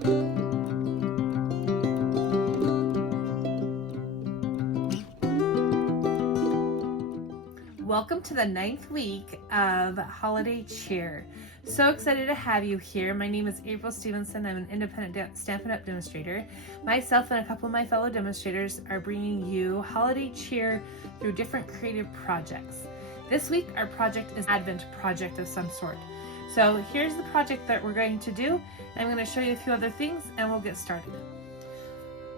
Welcome to the 9th week of Holiday Cheer. So excited to have you here. My name is April Stevenson. I'm an independent Stampin' Up! Demonstrator. Myself and a couple of my fellow demonstrators are bringing you holiday cheer through different creative projects. This week our project is an Advent project of some sort. So here's the project that we're going to do. I'm going to show you a few other things and we'll get started.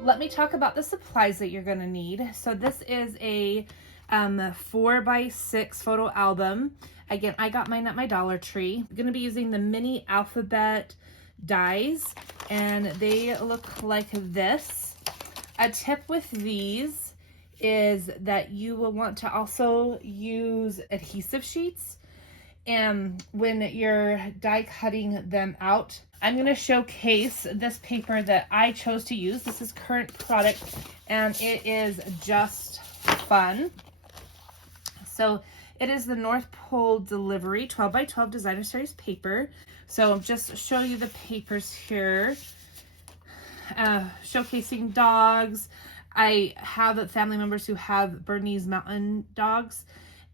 Let me talk about the supplies that you're going to need. So this is a 4x6 photo album. Again, I got mine at my Dollar Tree. I'm gonna be using the mini alphabet dies, and they look like this. A tip with these is that you will want to also use adhesive sheets, and when you're die cutting them out, I'm gonna showcase this paper that I chose to use. This is current product, and it is just fun. So it is the North Pole Delivery 12x12 designer series paper. So just show you the papers here, showcasing dogs. I have family members who have Bernese Mountain dogs,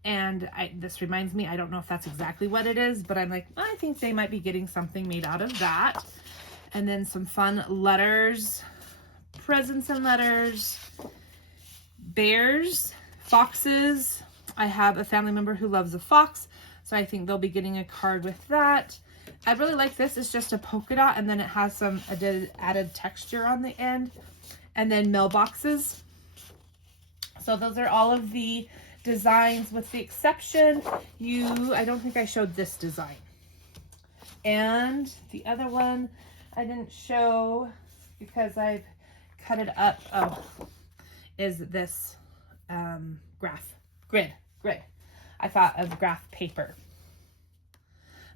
and this reminds me, I don't know if that's exactly what it is, but I'm like, I think they might be getting something made out of that. And then some fun letters, presents and letters, bears, foxes. I have a family member who loves a fox, so I think they'll be getting a card with that. I really like this. It's just a polka dot, and then it has some added texture on the end. And then mailboxes. So those are all of the designs, with the exception, I don't think I showed this design. And the other one I didn't show because I've cut it up, is this grid. I thought of graph paper.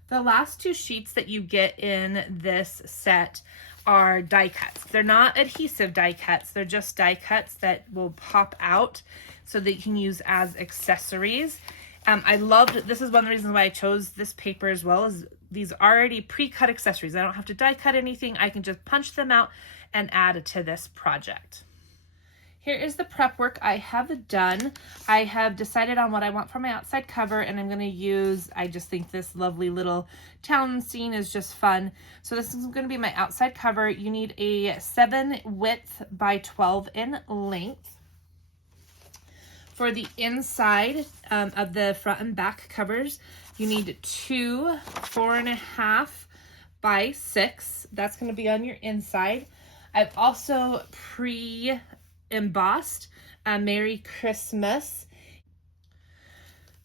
The last two sheets that you get in this set are die cuts. They're not adhesive die cuts. They're just die cuts that will pop out so that you can use as accessories. I loved, this is one of the reasons why I chose this paper as well, is these already pre-cut accessories. I don't have to die cut anything. I can just punch them out and add to this project. Here is the prep work I have done. I have decided on what I want for my outside cover, and I'm going to use, I just think this lovely little town scene is just fun. So this is going to be my outside cover. You need a 7 width by 12 in length. For the inside of the front and back covers, you need 2 4.5 by 6. That's going to be on your inside. I've also embossed Merry Christmas.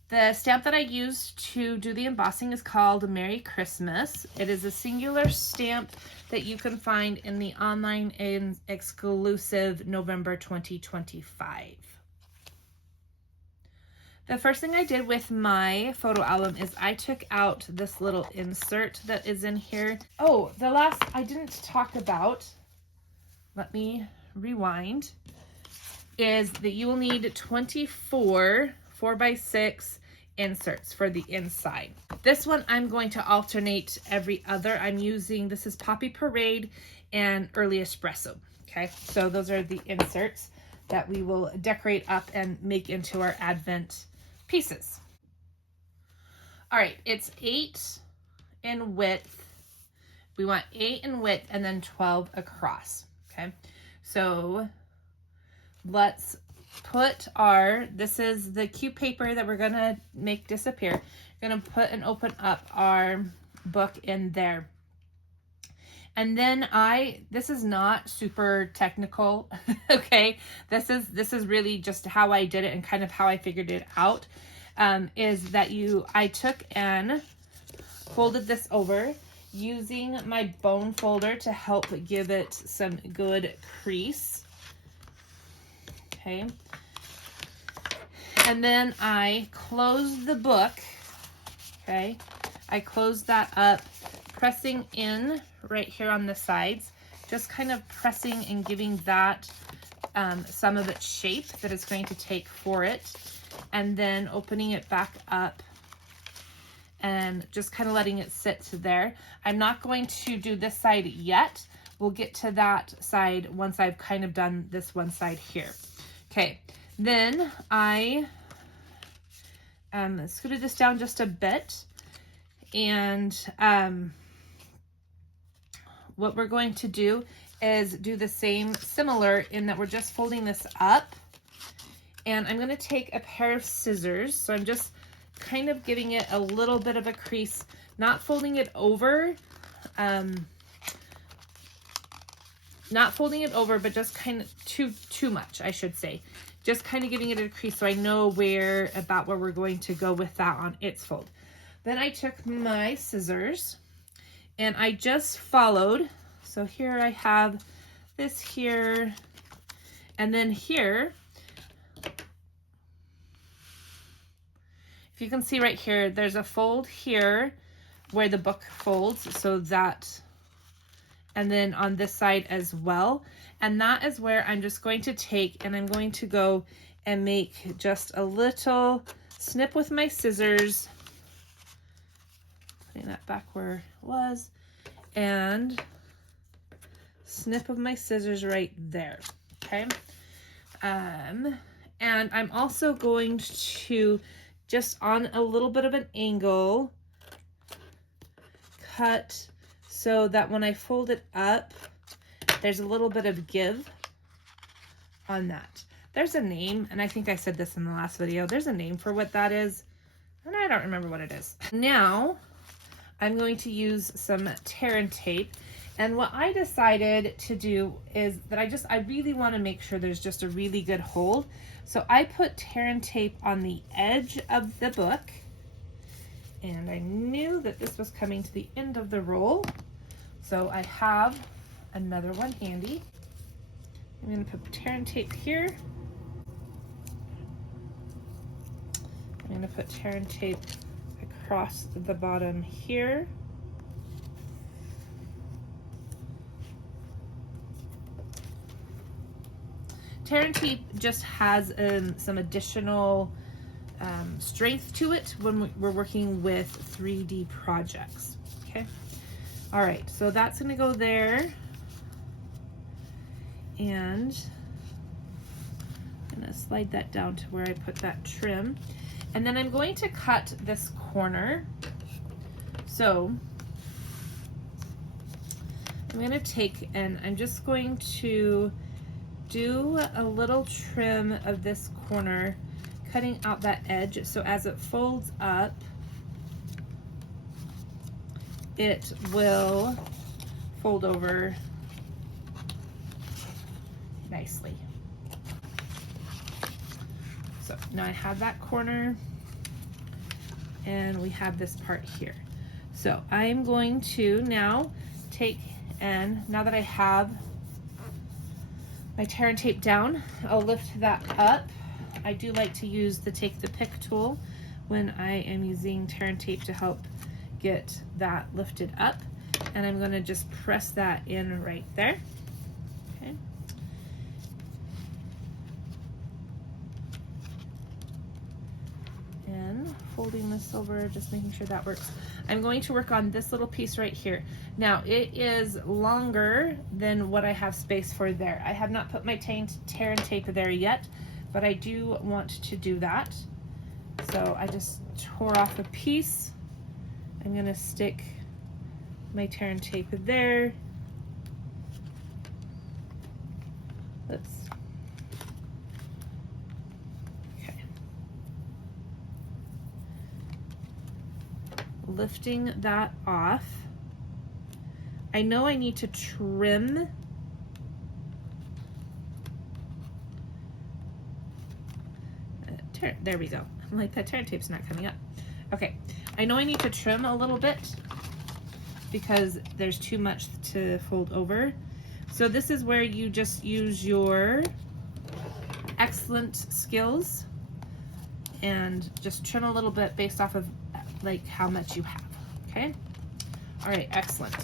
The stamp that I used to do the embossing is called Merry Christmas. It is a singular stamp that you can find in the online and exclusive November 2025. The first thing I did with my photo album is I took out this little insert that is in here. Oh, the last I didn't talk about, let me rewind, is that you will need 24 4x6 inserts for the inside. This one I'm going to alternate every other. I'm using, this is Poppy Parade and Early Espresso. Okay, so those are the inserts that we will decorate up and make into our Advent pieces. All right, it's 8 in width. We want 8 in width and then 12 across. Okay, so let's put this is the cute paper that we're gonna make disappear. We're gonna put and open up our book in there. And then this is not super technical, okay? This is really just how I did it and kind of how I figured it out, is that I took and folded this over using my bone folder to help give it some good crease. Okay. And then I closed the book. Okay. I closed that up, pressing in right here on the sides, just kind of pressing and giving that some of its shape that it's going to take for it, and then opening it back up and just kind of letting it sit there. I'm not going to do this side yet, we'll get to that side once I've kind of done this one side here. Okay, then I scooted this down just a bit, and what we're going to do is do the same, similar in that we're just folding this up, and I'm going to take a pair of scissors. So I'm just kind of giving it a little bit of a crease, not folding it over, but just kind of too much, I should say. Just kind of giving it a crease so I know where we're going to go with that on its fold. Then I took my scissors and I just followed. So here I have this here, and then here, if you can see right here, there's a fold here where the book folds, so that, and then on this side as well. And that is where I'm just going to take and I'm going to go and make just a little snip with my scissors, putting that back where it was, and snip of my scissors right there. Okay. And I'm also going to, just on a little bit of an angle, cut so that when I fold it up, there's a little bit of give on that. There's a name, and I think I said this in the last video. There's a name for what that is, and I don't remember what it is. Now, I'm going to use some tear and tape, and what I decided to do is that I really want to make sure there's just a really good hold. So I put tear and tape on the edge of the book, and I knew that this was coming to the end of the roll, so I have another one handy. I'm going to put tear and tape here. I'm going to put tear and tape across the bottom here. Tear and tape just has some additional strength to it when we're working with 3D projects. Okay. All right, so that's going to go there. And I'm going to slide that down to where I put that trim. And then I'm going to cut this corner. So I'm going to take and I'm just going to do a little trim of this corner, cutting out that edge. So as it folds up, it will fold over nicely. So now I have that corner and we have this part here. So I'm going to now take, and now that I have my tear and tape down, I'll lift that up. I do like to use the take the pick tool when I am using tear and tape to help get that lifted up. And I'm going to just press that in right there. Okay. And folding this over, just making sure that works. I'm going to work on this little piece right here. Now it is longer than what I have space for there. I have not put my tear and tape there yet, but I do want to do that. So I just tore off a piece. I'm going to stick my tear and tape there. Oops. Okay. Lifting that off. I know I need to trim there we go. I'm like, that tear and tape's not coming up. Okay, I know I need to trim a little bit because there's too much to fold over. So this is where you just use your excellent skills and just trim a little bit based off of like how much you have. Okay, all right, excellent.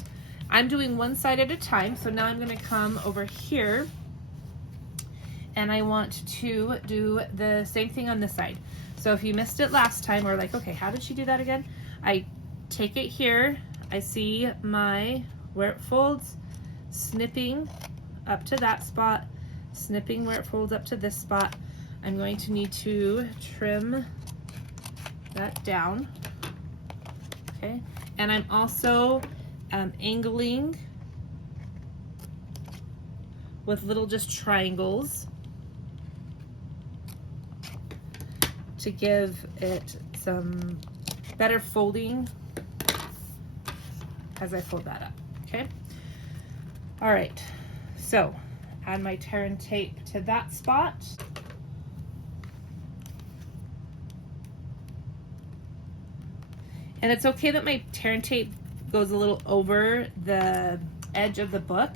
I'm doing one side at a time, so now I'm going to come over here and I want to do the same thing on this side. So if you missed it last time, or like, okay, how did she do that again? I take it here, I see where it folds, snipping up to that spot, snipping where it folds up to this spot. I'm going to need to trim that down, okay? And I'm also angling with little just triangles to give it some better folding as I fold that up, okay? All right, so add my tear and tape to that spot. And it's okay that my tear and tape goes a little over the edge of the book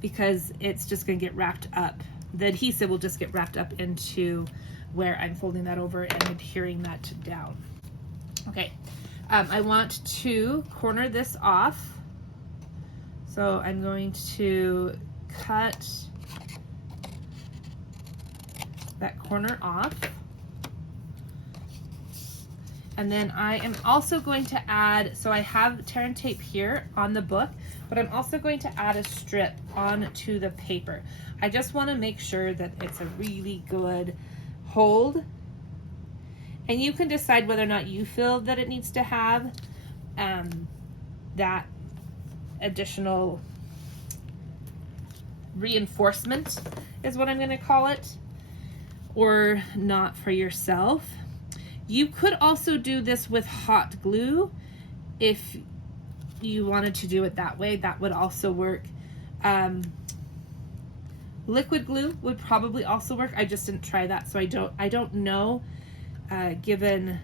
because it's just gonna get wrapped up. The adhesive will just get wrapped up into where I'm folding that over and adhering that down. Okay, I want to corner this off. So I'm going to cut that corner off. And then I am also going to add, so I have tear and tape here on the book, but I'm also going to add a strip onto the paper. I just want to make sure that it's a really good hold. And you can decide whether or not you feel that it needs to have that additional reinforcement, is what I'm going to call it, or not for yourself. You could also do this with hot glue if you wanted to do it that way. That would also work. Liquid glue would probably also work. I just didn't try that, so I don't know, given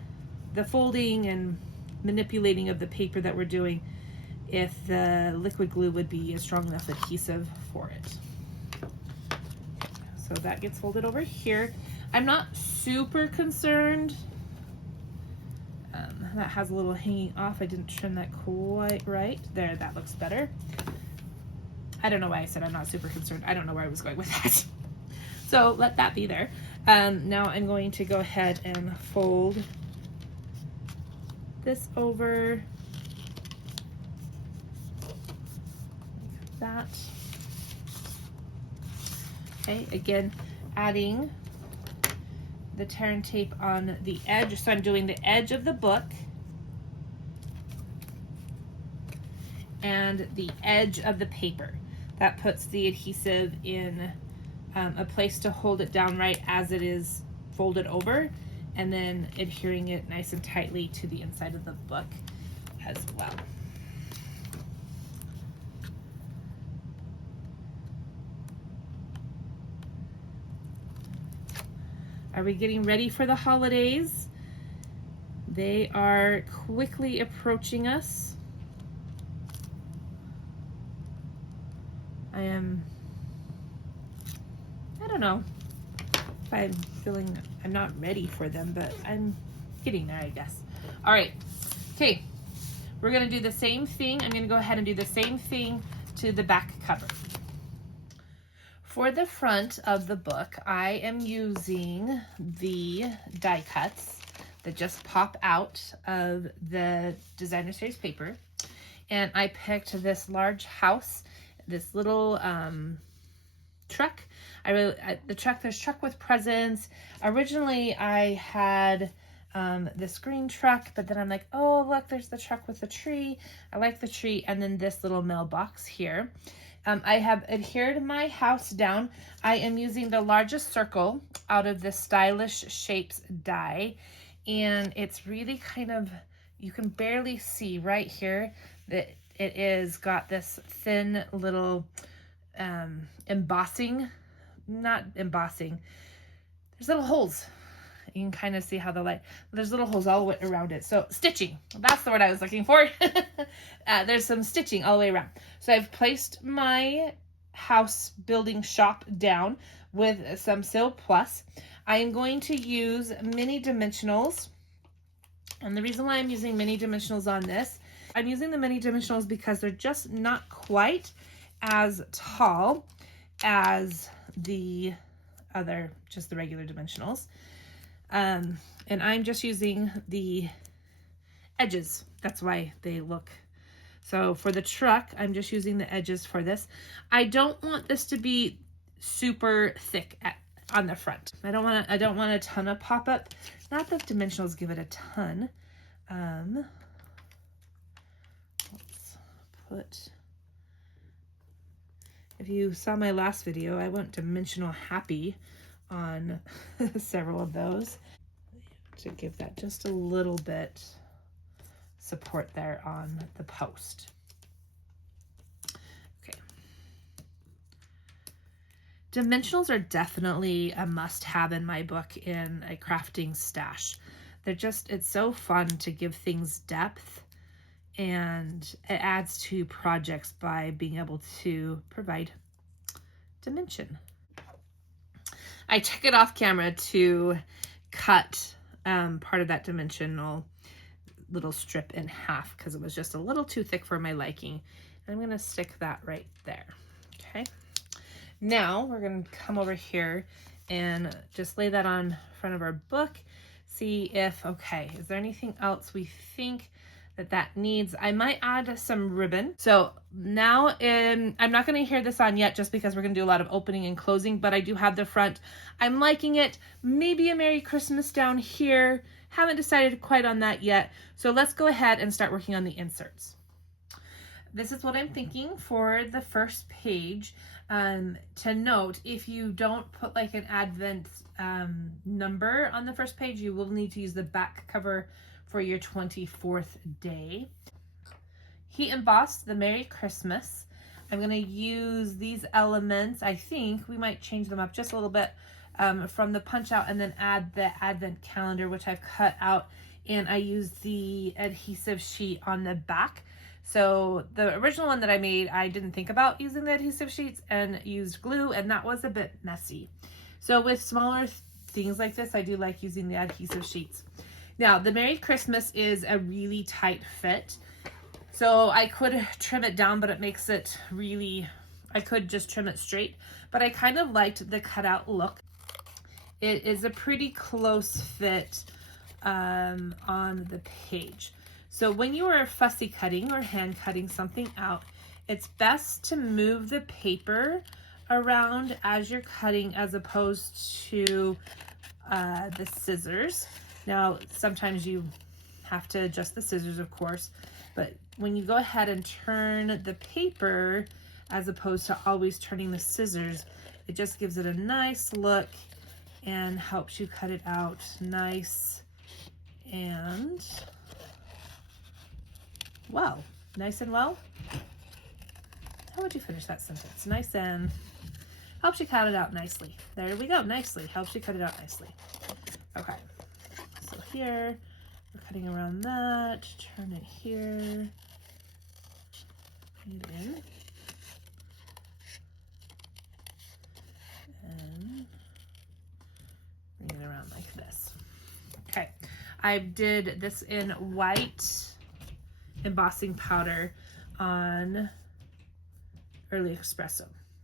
the folding and manipulating of the paper that we're doing, if the liquid glue would be a strong enough adhesive for it. So that gets folded over here. I'm not super concerned. That has a little hanging off. I didn't trim that quite right. There, that looks better. I don't know why I said I'm not super concerned. I don't know where I was going with that. So let that be there. Now I'm going to go ahead and fold this over. Like that. Okay, again, adding the tear and tape on the edge. So I'm doing the edge of the book and the edge of the paper. That puts the adhesive in a place to hold it down right as it is folded over, and then adhering it nice and tightly to the inside of the book as well. Are we getting ready for the holidays? They are quickly approaching us. I don't know if I'm feeling, I'm not ready for them, but I'm getting there, I guess. All right, okay, we're gonna do the same thing. I'm gonna go ahead and do the same thing to the back cover. For the front of the book, I am using the die cuts that just pop out of the designer series paper. And I picked this large house, this little truck. There's truck with presents. Originally I had this green truck, but then I'm like, oh look, there's the truck with the tree. I like the tree. And then this little mailbox here. I have adhered my house down. I am using the largest circle out of the Stylish Shapes die, and it's really kind of, you can barely see right here that it is got this thin little embossing, not embossing, there's little holes. You can kind of see how the light, there's little holes all the way around it. So stitching, that's the word I was looking for. There's some stitching all the way around. So I've placed my house building shop down with some Seal Plus. I am going to use mini dimensionals. And the reason why I'm using mini dimensionals on this, I'm using the mini dimensionals because they're just not quite as tall as the other, just the regular dimensionals. And I'm just using the edges. That's why they look So for the truck, I'm just using the edges for this. I don't want this to be super thick on the front. I don't want a ton of pop-up. Not that dimensionals give it a ton. Let's put, if you saw my last video, I went dimensional happy on several of those to give that just a little bit support there on the post. Okay. Dimensionals are definitely a must-have in my book in a crafting stash. They're just, it's so fun to give things depth, and it adds to projects by being able to provide dimension. I took it off camera to cut part of that dimensional little strip in half because it was just a little too thick for my liking. I'm gonna stick that right there. Okay. Now we're gonna come over here and just lay that on front of our book. See if, okay, is there anything else we think that needs? I might add some ribbon. So now I'm not going to hear this on yet just because we're going to do a lot of opening and closing, but I do have the front. I'm liking it. Maybe a Merry Christmas down here. Haven't decided quite on that yet. So let's go ahead and start working on the inserts. This is what I'm thinking for the first page. To note, if you don't put like an Advent number on the first page, you will need to use the back cover for your 24th day. Heat embossed the Merry Christmas. I'm going to use these elements. I think we might change them up just a little bit from the punch out and then add the Advent calendar, which I've cut out, and I used the adhesive sheet on the back. So the original one that I made, I didn't think about using the adhesive sheets and used glue, and that was a bit messy. So with smaller things like this, I do like using the adhesive sheets. Now, the Merry Christmas is a really tight fit, so I could trim it down, but it makes it really, I could just trim it straight, but I kind of liked the cutout look. It is a pretty close fit on the page. So when you are fussy cutting or hand cutting something out, it's best to move the paper around as you're cutting as opposed to the scissors. Now, sometimes you have to adjust the scissors, of course, but when you go ahead and turn the paper as opposed to always turning the scissors, it just gives it a nice look and helps you cut it out nice and well. Nice and well? How would you finish that sentence? Nice and helps you cut it out nicely. There we go, nicely. Helps you cut it out nicely. Okay. So here, we're cutting around that, turn it here, put it in, and bring it around like this. Okay, I did this in white embossing powder on Early Espresso.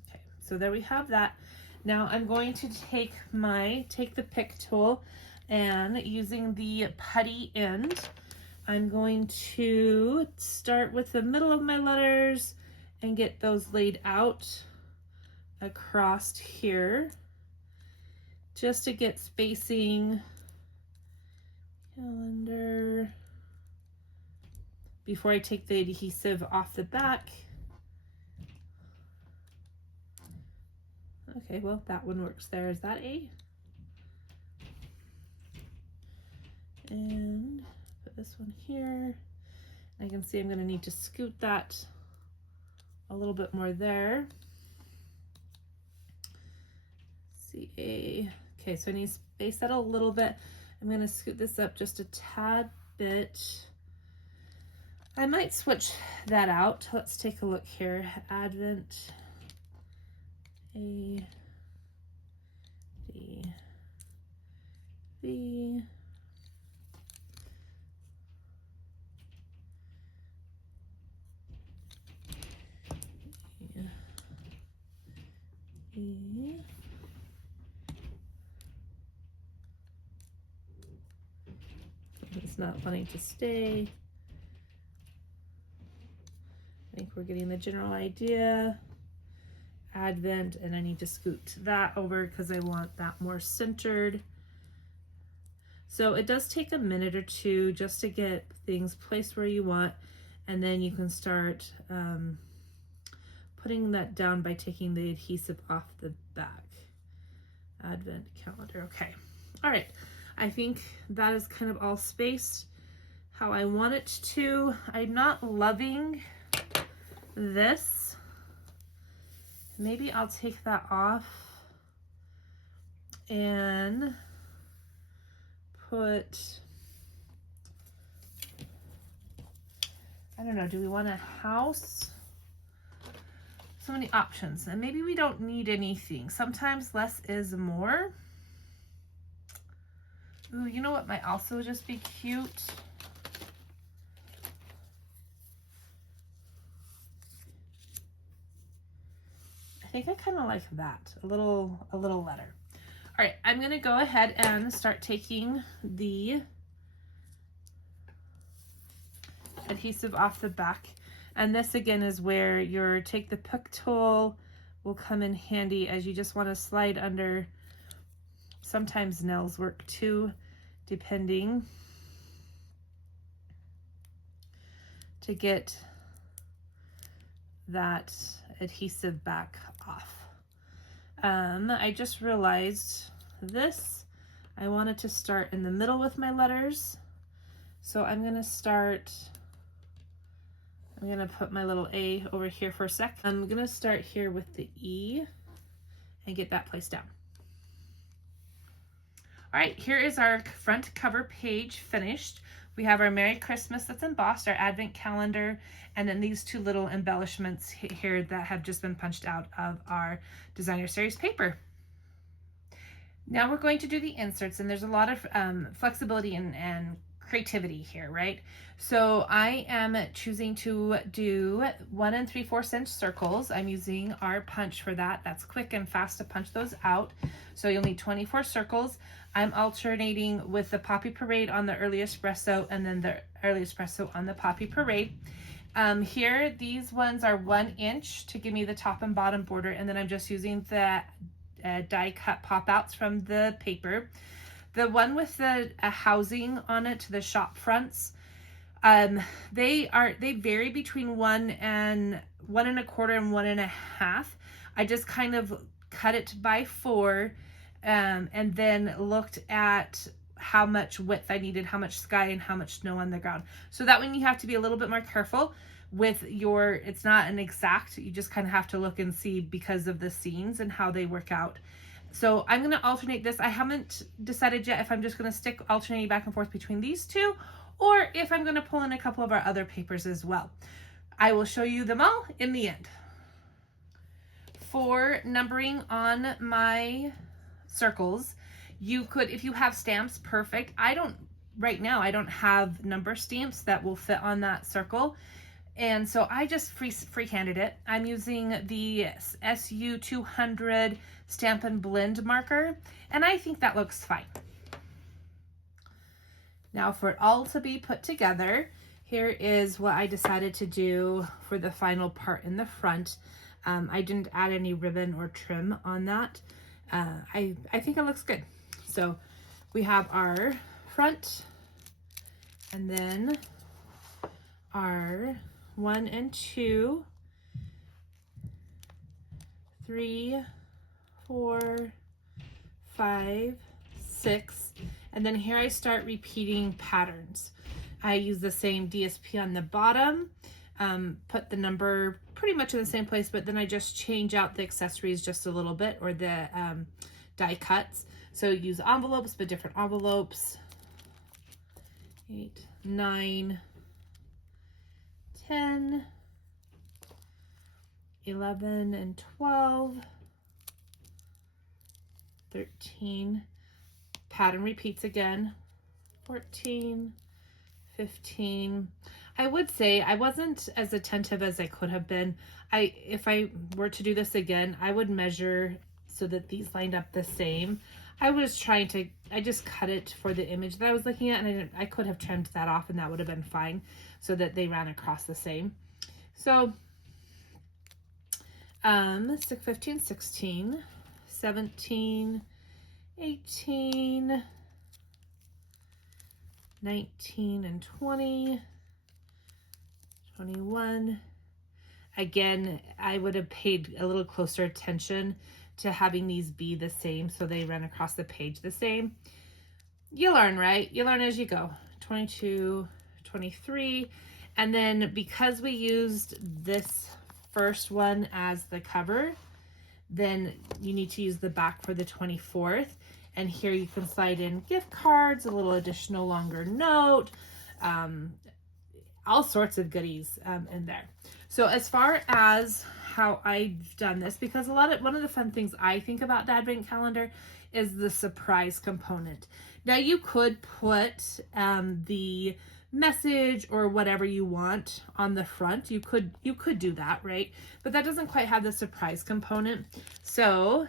Okay, so there we have that. Now I'm going to take the pick tool, and using the putty end, I'm going to start with the middle of my letters and get those laid out across here just to get spacing. Calendar. Before I take the adhesive off the back. Okay, well, that one works there. Is that A? And put this one here. I can see I'm going to need to scoot that a little bit more there. CA. Okay, so I need to space that a little bit. I'm going to scoot this up just a tad bit. I might switch that out. Let's take a look here. Advent A, D, B. E. It's not wanting to stay. we're getting the general idea. Advent, and I need to scoot that over because I want that more centered. So it does take a minute or two just to get things placed where you want, and then you can start putting that down by taking the adhesive off the back. Advent calendar, okay. All right, I think that is kind of all spaced how I want it to. I'm not loving this. Maybe I'll take that off and put, I don't know, do we want a house? So many options, and maybe we don't need anything. Sometimes less is more. Ooh, you know what might also just be cute? I think I kind of like that, a little letter. All right, I'm gonna go ahead and start taking the adhesive off the back. And this again is where your take the pick tool will come in handy, as you just want to slide under. Sometimes nails work too, depending, to get that adhesive back off. I just realized this, I wanted to start in the middle with my letters. So I'm gonna put my little A over here for a sec. I'm gonna start here with the E and get that placed down. All right, here is our front cover page finished. We have our Merry Christmas that's embossed, our Advent calendar, and then these two little embellishments here that have just been punched out of our designer series paper. Now we're going to do the inserts, and there's a lot of flexibility and creativity here, right? So I am choosing to do 1 3/4 inch circles. I'm using our punch for that. That's quick and fast to punch those out. So you'll need 24 circles. I'm alternating with the Poppy Parade on the early espresso, and then the early espresso on the Poppy Parade. Here, these ones are 1 inch to give me the top and bottom border, and then I'm just using the die cut pop outs from the paper. The one with the housing on it, the shop fronts, they vary between 1 1/4 and 1.5. I just kind of cut it by 4, and then looked at how much width I needed, how much sky and how much snow on the ground. So that one you have to be a little bit more careful with your, it's not an exact, you just kind of have to look and see because of the scenes and how they work out. So I'm going to alternate this. I haven't decided yet if I'm just going to stick alternating back and forth between these two, or if I'm going to pull in a couple of our other papers as well. I will show you them all in the end. For numbering on my circles, you could, if you have stamps, perfect. Right now I don't have number stamps that will fit on that circle, and so I just freehanded it. I'm using the SU 200 Stampin' Blend marker, and I think that looks fine. Now for it all to be put together, here is what I decided to do for the final part in the front. I didn't add any ribbon or trim on that. I think it looks good. So we have our front, and then our 1 and 2, 3, 4, 5, 6, and then here I start repeating patterns. I use the same DSP on the bottom, put the number pretty much in the same place, but then I just change out the accessories just a little bit, or the die cuts. So use envelopes, but different envelopes. 8, 9, 10, 11 and 12, 13, pattern repeats again, 14, 15. I would say I wasn't as attentive as I could have been. If I were to do this again, I would measure so that these lined up the same. I just cut it for the image that I was looking at, and I could have trimmed that off and that would have been fine so that they ran across the same. So Stick 15, 16, 17, 18, 19 and 20, 21. Again, I would have paid a little closer attention to having these be the same so they run across the page the same. You learn, right? You learn as you go. 22, 23. And then because we used this first one as the cover, then you need to use the back for the 24th. And here you can slide in gift cards, a little additional longer note, all sorts of goodies in there. So as far as how I've done this, because one of the fun things I think about the Advent calendar is the surprise component. Now you could put the message or whatever you want on the front. You could do that, right? But that doesn't quite have the surprise component. So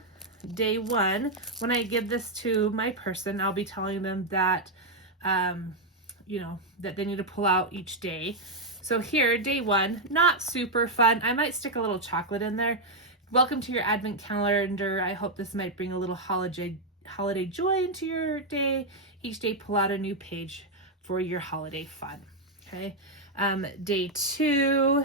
day one, when I give this to my person, I'll be telling them that that they need to pull out each day. So here, day one, not super fun. I might stick a little chocolate in there. Welcome to your Advent calendar. I hope this might bring a little holiday joy into your day. Each day, pull out a new page for your holiday fun. Okay. Day two.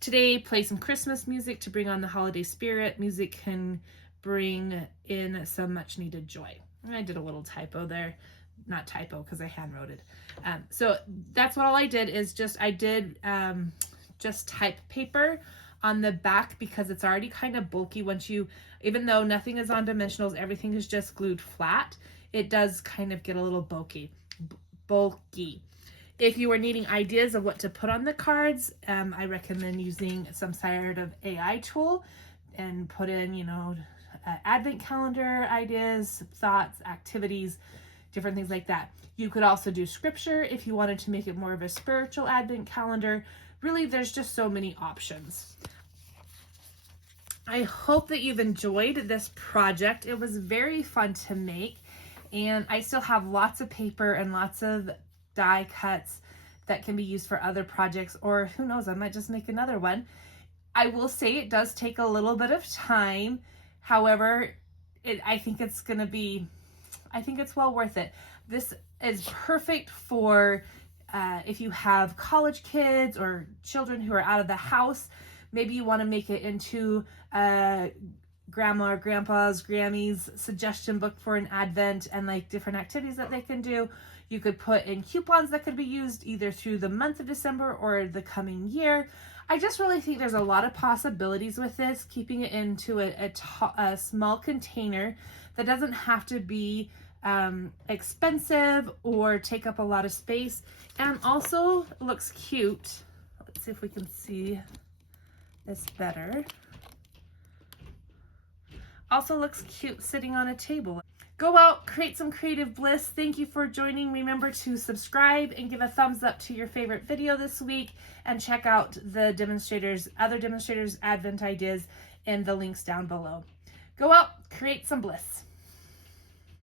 Today, play some Christmas music to bring on the holiday spirit. Music can bring in some much needed joy. And I did a little typo there. Not typo because I hand wrote it. So that's what all I did is just type paper on the back because it's already kind of bulky once even though nothing is on dimensionals, everything is just glued flat. It does kind of get a little bulky. If you are needing ideas of what to put on the cards, I recommend using some sort of AI tool and put in, Advent calendar ideas, thoughts, activities, different things like that. You could also do scripture if you wanted to make it more of a spiritual Advent calendar. Really, there's just so many options. I hope that you've enjoyed this project. It was very fun to make, and I still have lots of paper and lots of die cuts that can be used for other projects, or who knows, I might just make another one. I will say it does take a little bit of time. However, I think it's well worth it. This is perfect for if you have college kids or children who are out of the house. Maybe you want to make it into grandma or grandpa's, Grammy's suggestion book for an Advent and like different activities that they can do. You could put in coupons that could be used either through the month of December or the coming year. I just really think there's a lot of possibilities with this, keeping it into a small container that doesn't have to be expensive or take up a lot of space, and also looks cute. Let's see if we can see this better. Also looks cute sitting on a table. Go out, create some creative bliss. Thank you for joining. Remember to subscribe and give a thumbs up to your favorite video this week, and check out the other demonstrators' Advent ideas in the links down below. Go out, create some bliss.